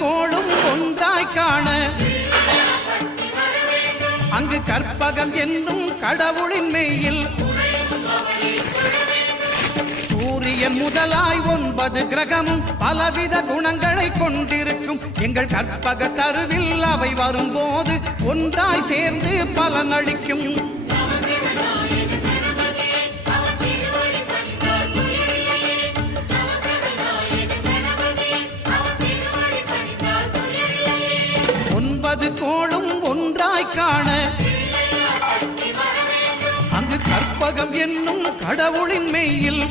கோளும் ஒன்றாய் காண அங்கு கற்பகம் என்னும் கடவுளின் மெய்யில் சூரியன் முதலாய் 9 கிரகமும் பலவித குணங்களை கொண்டிருக்கும் எங்கள் கற்பக தருவில் அவை வரும்போது ஒன்றாய் சேர்ந்து பலனளிக்கும். கோளும் ஒன்றாய் காண அங்கு கற்பகம் என்னும் கடவுளின் மெய்யில்